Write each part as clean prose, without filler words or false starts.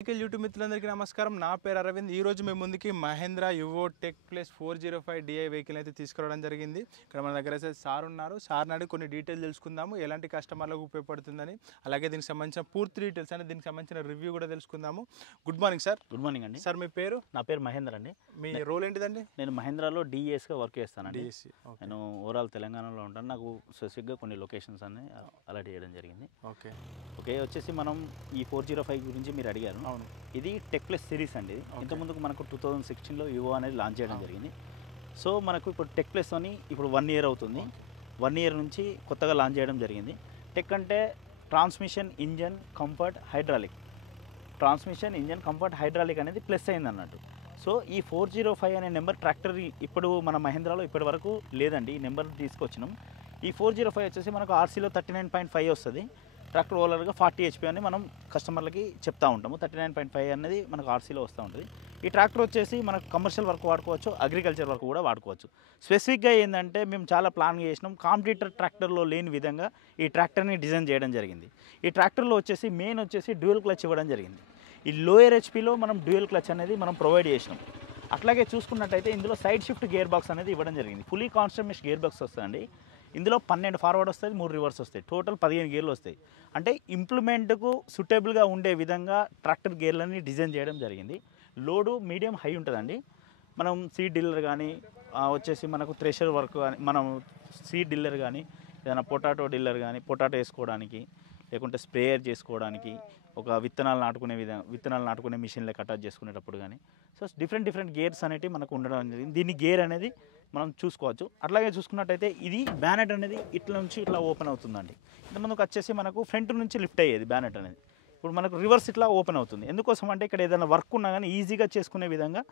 YouTube మిత్రులందరికీ నమస్కారం. నా పేరు అరవింద్. ఈ రోజు మేము ముందుకి Mahindra Yuvo tech plus 405 DI vehicle అయితే తీసుకురావడం జరిగింది. ఇక్కడ మన దగ్గర అయితే సార్ ఉన్నారు. సార్ నాడి కొన్ని డీటెయిల్స్ తెలుసుకుందాము, ఎలాంటి కస్టమర్లకు ఉపయోగపడుతుందని, అలాగే దీనికి సంబంధించిన పూర్తి డీటెయిల్స్ అంటే దీనికి సంబంధించిన రివ్యూ కూడా తెలుసుకుందాము. Good morning sir. Good morning అండి. సార్ మీ పేరు? నా పేరు మహేంద్ర అండి. మీ రోల్ ఏంటిదండి? నేను మహేంద్రలో డిఎస్గా వర్క్ చేస్తానండి. డిఎస్సి. నేను ఓవరాల్ తెలంగాణలో ఉంటాను. నాకు స్పెసిఫిక్గా కొన్ని లొకేషన్స్ అన్ని అలాట్ చేయడం జరిగింది. ఓకే ఓకే, వచ్చేసి మనం ఈ 405 గురించి మీరు అడిగారు. అవును. ఇది టెక్ ప్లస్ సిరీస్ అండి. ఇంతకుముందుకు మనకు 2016లో యువో అనేది లాంచ్ చేయడం జరిగింది. సో మనకు ఇప్పుడు టెక్ ప్లస్ అని ఇప్పుడు 1 ఇయర్ అవుతుంది. 1 ఇయర్ నుంచి కొత్తగా లాంచ్ చేయడం జరిగింది. టెక్ అంటే transmission, engine, comfort, hydraulic. Transmission, engine, comfort, hydraulic అనేది ప్లస్ అయింది అన్నట్టు. సో ఈ 405 అనే నెంబర్ ట్రాక్టర్ ఇప్పుడు మన మహేంద్రలో ఇప్పటి వరకు లేదండి. ఈ నెంబర్ తీసుకొచ్చినాం. ఈ 405 వచ్చేసి మనకు ఆర్సీలో 39.5 వస్తుంది. ట్రాక్టర్ ఓలర్గా 40 HP అని మనం కస్టమర్లకి చెప్తా ఉంటాము. 39.5 అనేది మనకు ఆర్సీలో వస్తూ ఉంటుంది. ఈ ట్రాక్టర్ వచ్చేసి మనకు కమర్షియల్ వర్క్ వాడుకోవచ్చు, అగ్రికల్చర్ వర్క్ కూడా వాడుకోవచ్చు. స్పెసిఫిక్గా ఏంటంటే మేము చాలా ప్లాన్ చేసినాం. కాంపిటీటర్ ట్రాక్టర్లో లేని విధంగా ఈ ట్రాక్టర్ని డిజైన్ చేయడం జరిగింది. ఈ ట్రాక్టర్లో వచ్చేసి మెయిన్ వచ్చేసి డ్యూయల్ క్లచ్ ఇవ్వడం జరిగింది. ఈ లోయర్ హెచ్పీలో మనం డ్యూయల్ క్లచ్ అనేది మనం ప్రొవైడ్ చేసినాం. అట్లాగే చూసుకున్నట్టయితే ఇందులో సైడ్ షిఫ్ట్ గేర్ బాక్స్ అనేది ఇవ్వడం జరిగింది. ఫుల్లీ కాన్స్టంట్ గేర్ బాక్స్ వస్తుందండి. ఇందులో 12 ఫార్వర్డ్ వస్తుంది, 3 రివర్స్ వస్తాయి. టోటల్ 15 గేర్లు వస్తాయి. అంటే ఇంప్లిమెంట్కు సూటబుల్గా ఉండే విధంగా ట్రాక్టర్ గేర్లని డిజైన్ చేయడం జరిగింది. లోడు మీడియం హై ఉంటుందండి. మనం సీడ్ డిల్లర్ కానీ వచ్చేసి మనకు థ్రెషర్ వర్క్ కానీ, మనం సీడ్ డిల్లర్ కానీ, ఏదైనా పొటాటో డిల్లర్ కానీ పొటాటో వేసుకోవడానికి, లేకుంటే స్ప్రేయర్ చేసుకోవడానికి, ఒక విత్తనాలు నాటుకునే మిషన్లకు అటాచ్ చేసుకునేటప్పుడు కానీ, సో డిఫరెంట్ గేర్స్ అనేవి మనకు ఉండడం జరిగింది. దీని గేర్ అనేది మనం చూసుకోవచ్చు. అట్లాగే చూసుకున్నట్టయితే ఇది బ్యానెట్ అనేది ఇట్లా నుంచి ఇట్లా ఓపెన్ అవుతుందండి. ఇంతకుముందుకు వచ్చేసి మనకు ఫ్రంట్ నుంచి లిఫ్ట్ అయ్యేది బ్యానెట్ అనేది. ఇప్పుడు మనకు రివర్స్ ఇట్లా ఓపెన్ అవుతుంది. ఎందుకోసం అంటే ఇక్కడ ఏదైనా వర్క్ ఉన్నా కానీ ఈజీగా చేసుకునే విధంగా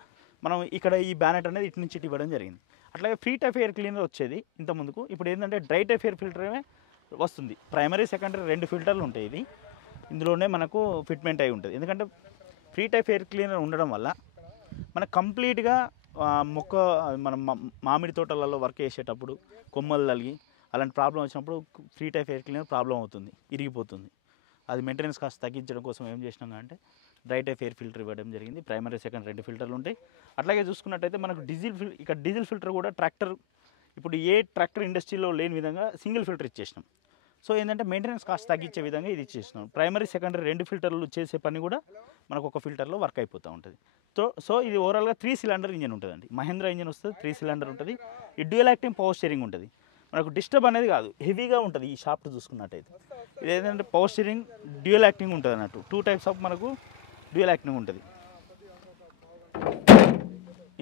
మనం ఇక్కడ ఈ బ్యానెట్ అనేది ఇటు నుంచి ఇటు ఇవ్వడం జరిగింది. అట్లాగే ఫ్రీ టైప్ ఎయిర్ క్లీనర్ వచ్చేది ఇంతకుముందుకు. ఇప్పుడు ఏంటంటే డ్రై టైప్ ఎయిర్ ఫిల్టరే వస్తుంది. ప్రైమరీ, సెకండరీ 2 ఫిల్టర్లు ఉంటాయి. ఇది ఇందులోనే మనకు ఫిట్మెంట్ అయి ఉంటుంది. ఎందుకంటే ఫ్రీ టైప్ ఎయిర్ క్లీనర్ ఉండడం వల్ల మనకు కంప్లీట్గా మనం మామిడి తోటలలో వర్క్ చేసేటప్పుడు కొమ్మలు తగిలి అలాంటి ప్రాబ్లం వచ్చినప్పుడు free type air cleaner problem అవుతుంది, ఇరిగిపోతుంది. అది మెయింటెనెన్స్ కాస్ట్ తగ్గించడం కోసం ఏం చేసినాం అంటే డ్రై టైప్ ఎయిర్ ఫిల్టర్ ఇవ్వడం జరిగింది. ప్రైమరీ, సెకండరీ 2 ఫిల్టర్లు ఉంటాయి. అట్లాగే చూసుకున్నట్టయితే మనకు డీజిల్ ఫిల్టర్ కూడా ట్రాక్టర్ ఇప్పుడు ఏ ట్రాక్టర్ ఇండస్ట్రీలో లేని విధంగా సింగిల్ ఫిల్టర్ ఇచ్చేసినాం. సో ఏంటంటే మెయింటెనెన్స్ కాస్ట్ తగ్గించే విధంగా ఇది ఇచ్చేసినాం. ప్రైమరీ, సెకండరీ 2 ఫిల్టర్లు చేసే పని కూడా మనకు ఒక ఫిల్టర్లో వర్క్ అయిపోతూ ఉంటుంది. సో ఇది ఓవరాల్గా 3 సిలిండర్ ఇంజన్ ఉంటుందండి. మహేంద్ర ఇంజన్ వస్తుంది, 3 సిలిండర్ ఉంటుంది. ఈ డ్యూయల్ యాక్టింగ్ పవర్ స్టీరింగ్ ఉంటుంది. మనకు డిస్టర్బ్ అనేది కాదు, హెవీగా ఉంటుంది. ఈ షాఫ్ట్ చూసుకున్నట్టయితే ఇది ఏంటంటే పవర్ స్టీరింగ్ డ్యూయల్ యాక్టింగ్ ఉంటుంది అన్నట్టు. 2 టైప్స్ ఆఫ్ మనకు డ్యూయల్ యాక్టింగ్ ఉంటుంది.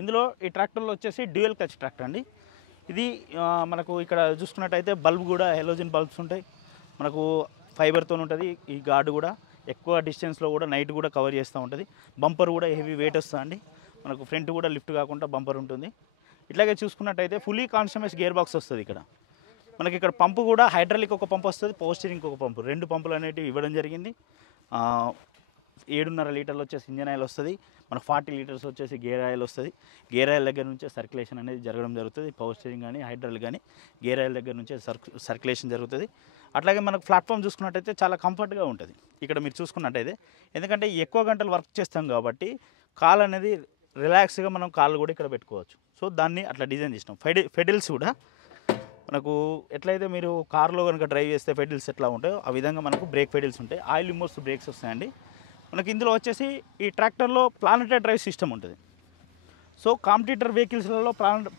ఇందులో ఈ ట్రాక్టర్లో వచ్చేసి డ్యూయల్ క్లచ్ ట్రాక్టర్ అండి. ఇది మనకు ఇక్కడ చూసుకున్నట్టయితే బల్బ్ కూడా హెలోజన్ బల్బ్స్ ఉంటాయి. మనకు ఫైబర్తో ఉంటుంది. ఈ గార్డు కూడా ఎక్కువ డిస్టెన్స్లో కూడా నైట్ కూడా కవర్ చేస్తూ ఉంటుంది. బంపర్ కూడా హెవీ వెయిట్ వస్తుందండి. మనకు ఫ్రంట్ కూడా లిఫ్ట్ కాకుండా బంపర్ ఉంటుంది. ఇట్లాగే చూసుకున్నట్టయితే ఫుల్లీ కాన్స్టంట్ గేర్ బాక్స్ వస్తుంది. మనకి ఇక్కడ పంపు కూడా హైడ్రాలిక్ ఒక పంపు వస్తుంది, పవర్ స్టీరింగ్ ఒక పంపు, 2 పంపులు అనేవి ఇవ్వడం జరిగింది. 7.5 లీటర్లు వచ్చేసి ఇంజన్ ఆయిల్ వస్తుంది. మనకు 40 లీటర్స్ వచ్చేసి గేర్ ఆయిల్ వస్తుంది. గేర్ ఆయిల్ దగ్గర నుంచే సర్క్యులేషన్ అనేది జరగడం జరుగుతుంది. పవర్ స్టీరింగ్ కానీ హైడ్రాలిక్ కానీ గేర్ ఆయిల్ దగ్గర నుంచే సర్క్యులేషన్ జరుగుతుంది. అట్లాగే మనకు ప్లాట్ఫామ్ చూసుకున్నట్టయితే చాలా కంఫర్ట్గా ఉంటుంది. ఇక్కడ మీరు చూసుకున్నట్టయితే ఎందుకంటే ఎక్కువ గంటలు వర్క్ చేస్తాం కాబట్టి కాల్ అనేది రిలాక్స్గా మనం కాళ్ళు కూడా ఇక్కడ పెట్టుకోవచ్చు. సో దాన్ని అట్లా డిజైన్ చేసినాం. ఫెడిల్స్ కూడా మనకు ఎట్లయితే మీరు కార్లో కనుక డ్రైవ్ చేస్తే ఫెడిల్స్ ఎట్లా ఉంటాయో ఆ విధంగా మనకు బ్రేక్ ఫెడిల్స్ ఉంటాయి. ఆయిల్ రిమోవ్స్ బ్రేక్స్ వస్తాయండి. మనకి ఇందులో వచ్చేసి ఈ ట్రాక్టర్లో ప్లానెటరీ డ్రైవ్ సిస్టమ్ ఉంటుంది. సో కాంపిటీటర్ వెహికల్స్లలో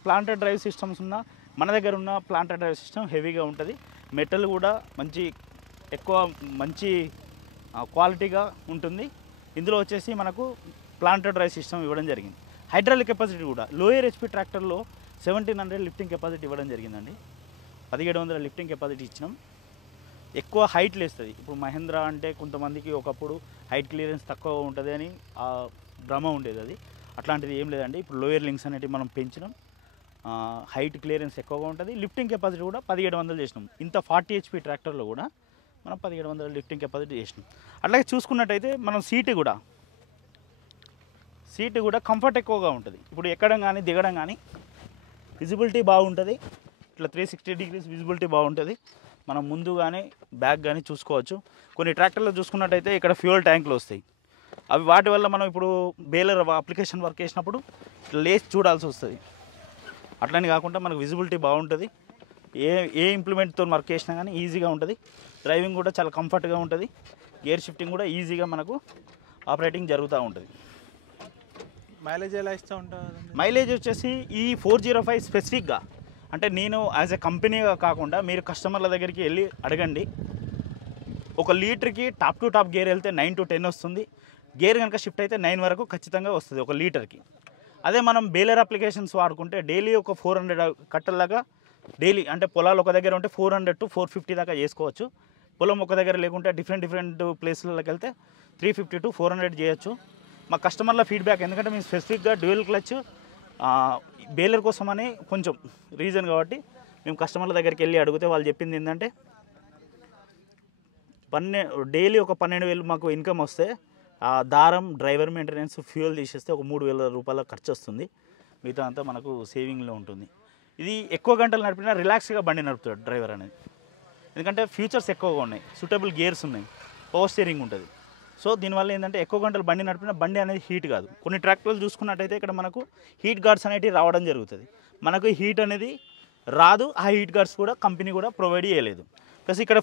ప్లానెటరీ డ్రైవ్ సిస్టమ్స్ ఉన్న మన దగ్గర ఉన్న ప్లానెటరీ డ్రైవ్ సిస్టమ్ హెవీగా ఉంటుంది. మెటల్ కూడా మంచి క్వాలిటీగా ఉంటుంది. ఇందులో వచ్చేసి మనకు ప్లానెటరీ డ్రైవ్ సిస్టమ్ ఇవ్వడం జరిగింది. హైడ్రాలిక్ కెపాసిటీ కూడా లోయర్ హెచ్పీ ట్రాక్టర్లో 1700 లిఫ్టింగ్ కెపాసిటీ ఇవ్వడం జరిగిందండి. 1700 లిఫ్టింగ్ కెపాసిటీ ఇచ్చినాం. ఎక్కువ హైట్ లేస్తుంది. ఇప్పుడు మహేంద్ర అంటే కొంతమందికి ఒకప్పుడు హైట్ క్లియరెన్స్ తక్కువ ఉంటుంది అని భ్రమ ఉండేది. అది అట్లాంటిది ఏం లేదండి. ఇప్పుడు లోయర్ లింక్స్ అనేవి మనం పెంచినాం. హైట్ క్లియరెన్స్ ఎక్కువగా ఉంటుంది. లిఫ్టింగ్ కెపాసిటీ కూడా 1700 చేసినాం. ఇంత 40 HP ట్రాక్టర్లో కూడా మనం 1700 లిఫ్టింగ్ కెపాసిటీ చేసినాం. అట్లాగే చూసుకున్నట్టయితే మనం సీటు కూడా కంఫర్ట్ ఎక్కువగా ఉంటుంది. ఇప్పుడు ఎక్కడం కానీ దిగడం కానీ విజిబిలిటీ బాగుంటుంది. ఇట్లా 360 degrees విజిబిలిటీ బాగుంటుంది. మనం ముందు కానీ బ్యాక్ కానీ చూసుకోవచ్చు. కొన్ని ట్రాక్టర్లో చూసుకున్నట్టయితే ఇక్కడ ఫ్యూయల్ ట్యాంకులు వస్తాయి. అవి వాటి వల్ల మనం ఇప్పుడు బేలర్ అప్లికేషన్ వర్క్ చేసినప్పుడు లేచి చూడాల్సి వస్తుంది. అట్లని కాకుండా మనకు విజిబిలిటీ బాగుంటుంది. ఏ ఇంప్లిమెంట్తో వర్క్ చేసినా కానీ ఈజీగా ఉంటుంది. డ్రైవింగ్ కూడా చాలా కంఫర్ట్గా ఉంటుంది. గేర్ షిఫ్టింగ్ కూడా ఈజీగా మనకు ఆపరేటింగ్ జరుగుతూ ఉంటుంది. మైలేజ్ ఎలా ఇస్తూ ఉంటుంది? మైలేజ్ వచ్చేసి ఈ 405 స్పెసిఫిక్గా అంటే నేను యాజ్ ఎ కంపెనీగా కాకుండా మీరు కస్టమర్ల దగ్గరికి వెళ్ళి అడగండి. 1 లీటర్కి టాప్ టు టాప్ గేర్ వెళ్తే 9 to 10 వస్తుంది. గేర్ కనుక షిఫ్ట్ అయితే 9 వరకు ఖచ్చితంగా వస్తుంది 1 లీటర్కి. అదే మనం బేలర్ అప్లికేషన్స్ వాడుకుంటే డైలీ ఒక 400 కట్టల్లాగా డైలీ అంటే పొలాలు ఒక దగ్గర ఉంటే 400 to 450 దాకా చేసుకోవచ్చు. పొలం ఒక దగ్గర లేకుంటే డిఫరెంట్ ప్లేస్లకి వెళ్తే 350 to 400 చేయొచ్చు. మా కస్టమర్ల ఫీడ్బ్యాక్ ఎందుకంటే మేము స్పెసిఫిక్గా డ్యూయల్ క్లచ్ బేలర్ కోసమని కొంచెం రీజన్ కాబట్టి మేము కస్టమర్ల దగ్గరికి వెళ్ళి అడిగితే వాళ్ళు చెప్పింది ఏంటంటే డైలీ ఒక 12,000 మాకు ఇన్కమ్ వస్తే దారం, డ్రైవర్ మెయింటెనెన్స్, ఫ్యూయల్ తీసేస్తే ఒక 3,000 రూపాయల ఖర్చు వస్తుంది. మిగతా అంతా మనకు సేవింగ్లో ఉంటుంది. ఇది ఎక్కువ గంటలు నడిపినా రిలాక్స్గా బండి నడుపుతాడు డ్రైవర్ అనేది. ఎందుకంటే ఫీచర్స్ ఎక్కువగా ఉన్నాయి, సూటబుల్ గేర్స్ ఉన్నాయి, పవర్ స్టీరింగ్ ఉంటుంది. సో దీనివల్ల ఏంటంటే ఎక్కువ గంటలు బండి నడిపినా బండి అనేది హీట్ కాదు. కొన్ని ట్రాక్టర్లు చూసుకున్నట్టయితే ఇక్కడ మనకు హీట్ గార్డ్స్ అనేవి రావడం జరుగుతుంది. మనకు హీట్ అనేది రాదు. ఆ హీట్ గార్డ్స్ కూడా కంపెనీ కూడా ప్రొవైడ్ చేయలేదు. ప్లస్ ఇక్కడ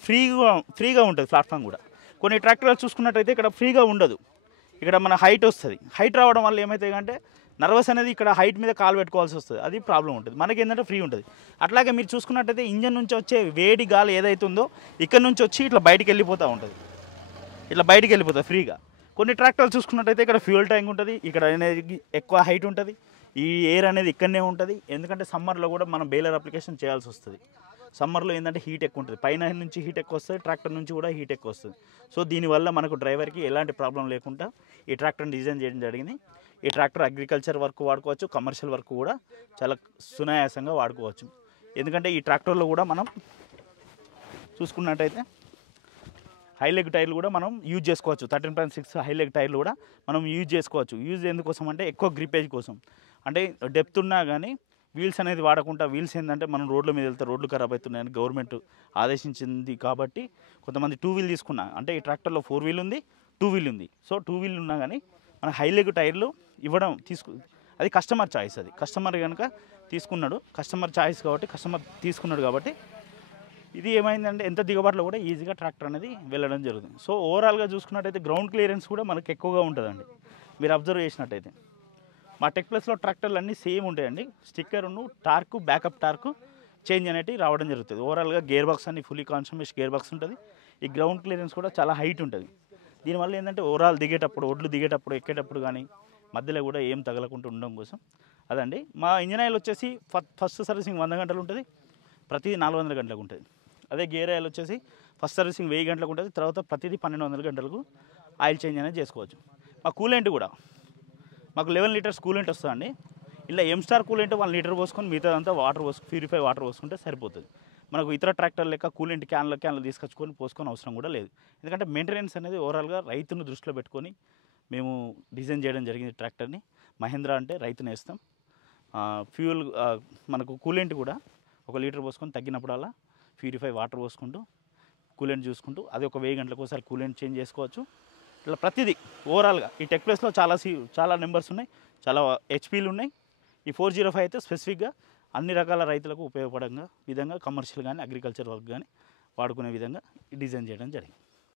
ఫ్రీగా ఉంటుంది ప్లాట్ఫామ్ కూడా. కొన్ని ట్రాక్టర్లు చూసుకున్నట్టయితే ఇక్కడ ఫ్రీగా ఉండదు. ఇక్కడ మన హైట్ వస్తుంది. హైట్ రావడం వల్ల ఏమవుతుంది అంటే నర్వస్ అనేది ఇక్కడ హైట్ మీద కాలు పెట్టుకోవాల్సి వస్తుంది. అది ప్రాబ్లం ఉంటుంది. మనకి ఏంటంటే ఫ్రీ ఉంటుంది. అట్లాగే మీరు చూసుకున్నట్టయితే ఇంజన్ నుంచి వచ్చే వేడి గాలి ఏదైతుందో ఇక్కడ నుంచి వచ్చి ఇట్లా బయటికి వెళ్ళిపోతూ ఉంటుంది. ఇట్లా బయటికి వెళ్ళిపోతుంది ఫ్రీగా. కొన్ని ట్రాక్టర్లు చూసుకున్నట్టయితే ఇక్కడ ఫ్యూయల్ ట్యాంక్ ఉంటుంది. ఇక్కడ అనేది ఎక్కువ హైట్ ఉంటుంది. ఈ ఎయిర్ అనేది ఇక్కడనే ఉంటుంది. ఎందుకంటే సమ్మర్లో కూడా మనం బేలర్ అప్లికేషన్ చేయాల్సి వస్తుంది. సమ్మర్లో ఏంటంటే హీట్ ఎక్కువ ఉంటుంది. పైన నుంచి హీట్ ఎక్కువ వస్తుంది, ట్రాక్టర్ నుంచి కూడా హీట్ ఎక్కువ వస్తుంది. సో దీనివల్ల మనకు డ్రైవర్కి ఎలాంటి ప్రాబ్లం లేకుండా ఈ ట్రాక్టర్ని డిజైన్ చేయడం జరిగింది. ఈ ట్రాక్టర్ అగ్రికల్చర్ వర్క్ వాడుకోవచ్చు, కమర్షియల్ వర్క్ కూడా చాలా సునాయాసంగా వాడుకోవచ్చు. ఎందుకంటే ఈ ట్రాక్టర్లో కూడా మనం చూసుకున్నట్టయితే హైలెగ్ టైర్లు కూడా మనం యూజ్ చేసుకోవచ్చు. 13.6 హైలెగ్ టైర్లు కూడా మనం యూజ్ చేసుకోవచ్చు. యూజ్ ఎందుకోసం అంటే ఎక్కువ గ్రిపేజ్ కోసం. అంటే డెప్త్ ఉన్నా కానీ వీల్స్ అనేది వాడకుండా, వీల్స్ ఏంటంటే మనం రోడ్ల మీద వెళ్తే రోడ్లు ఖరాబ్ అవుతున్నాయని గవర్నమెంట్ ఆదేశించింది. కాబట్టి కొంతమంది 2 వీల్ తీసుకున్నా. అంటే ఈ ట్రాక్టర్లో 4 వీల్ ఉంది, 2 వీల్ ఉంది. సో 2 వీల్ ఉన్నా కానీ మన హైలెగ్ టైర్లు ఇవ్వడం అది కస్టమర్ చాయిస్. అది కస్టమర్ కనుక తీసుకున్నాడు, కస్టమర్ చాయిస్ కాబట్టి కస్టమర్ తీసుకున్నాడు కాబట్టి ఇది ఏమైందంటే ఎంత దిగుబాటులో కూడా ఈజీగా ట్రాక్టర్ అనేది వెళ్ళడం జరుగుతుంది. సో ఓవరాల్గా చూసుకున్నట్టయితే గ్రౌండ్ క్లియరెన్స్ కూడా మనకు ఎక్కువగా ఉంటుందండి. మీరు అబ్జర్వ్ చేసినట్టయితే మా టెక్ ప్లస్లో ట్రాక్టర్లు అన్నీ సేమ్ ఉంటాయండి. స్టిక్కర్ను టార్కు, బ్యాకప్ టార్కు చేంజ్ అనేవి రావడం జరుగుతుంది. ఓవరాల్గా గేర్ బాక్స్ అన్ని ఫుల్లీ కాన్ఫర్మేషన్ గేర్ బాక్స్ ఉంటుంది. ఈ గ్రౌండ్ క్లియరెన్స్ కూడా చాలా హైట్ ఉంటుంది. దీనివల్ల ఏంటంటే ఓవరాల్ దిగేటప్పుడు, ఒడ్లు దిగేటప్పుడు, ఎక్కేటప్పుడు కానీ మధ్యలో కూడా ఏం తగలకుండా ఉండడం కోసం అదండి. మా ఇంజన్ ఆయిల్ వచ్చేసి ఫస్ట్ సర్వీసింగ్ 100 గంటలు ఉంటుంది, ప్రతిదీ 400 గంటలకు ఉంటుంది. అదే గేర్ ఆయిల్ వచ్చేసి ఫస్ట్ సర్వీసింగ్ 1000 గంటలకు ఉంటుంది, తర్వాత ప్రతిదీ 1200 గంటలకు ఆయిల్ చేంజ్ అనేది చేసుకోవచ్చు. మా కూలెంట్ కూడా మాకు 11 లీటర్స్ కూలెంట్ వస్తుందండి. ఇలా ఎంస్టార్ కూలెంట్ 1 లీటర్ పోసుకొని మిగతాదంతా వాటర్ ప్యూరిఫై వాటర్ పోసుకుంటే సరిపోతుంది. మనకు ఇతర ట్రాక్టర్ లెక్క కూలెంట్ క్యాన్లు తీసుకొచ్చుకొని పోసుకొని అవసరం కూడా లేదు. ఎందుకంటే మెయింటెనెన్స్ అనేది ఓవరాల్గా రైతును దృష్టిలో పెట్టుకొని మేము డిజైన్ చేయడం జరిగింది ట్రాక్టర్ని. మహేంద్ర అంటే రైతుని వేస్తాం. ఫ్యూయల్ మనకు కూలెంట్ కూడా 1 లీటర్ పోసుకొని తగ్గినప్పుడల్లా ప్యూరిఫై వాటర్ పోసుకుంటూ కూలెంట్ చూసుకుంటూ అది ఒక 1000 గంటలకు ఒకసారి కూలెంట్ చేంజ్ చేసుకోవచ్చు. ఇట్లా ప్రతిదీ ఓవరాల్గా ఈ టెక్ ప్లస్లో చాలా నెంబర్స్ ఉన్నాయి, చాలా హెచ్పీలు ఉన్నాయి. ఈ 405 అయితే స్పెసిఫిక్గా అన్ని రకాల రైతులకు ఉపయోగపడంగా విధంగా కమర్షియల్ కానీ అగ్రికల్చర్ వర్క్ కానీ వాడుకునే విధంగా డిజైన్ చేయడం జరిగింది.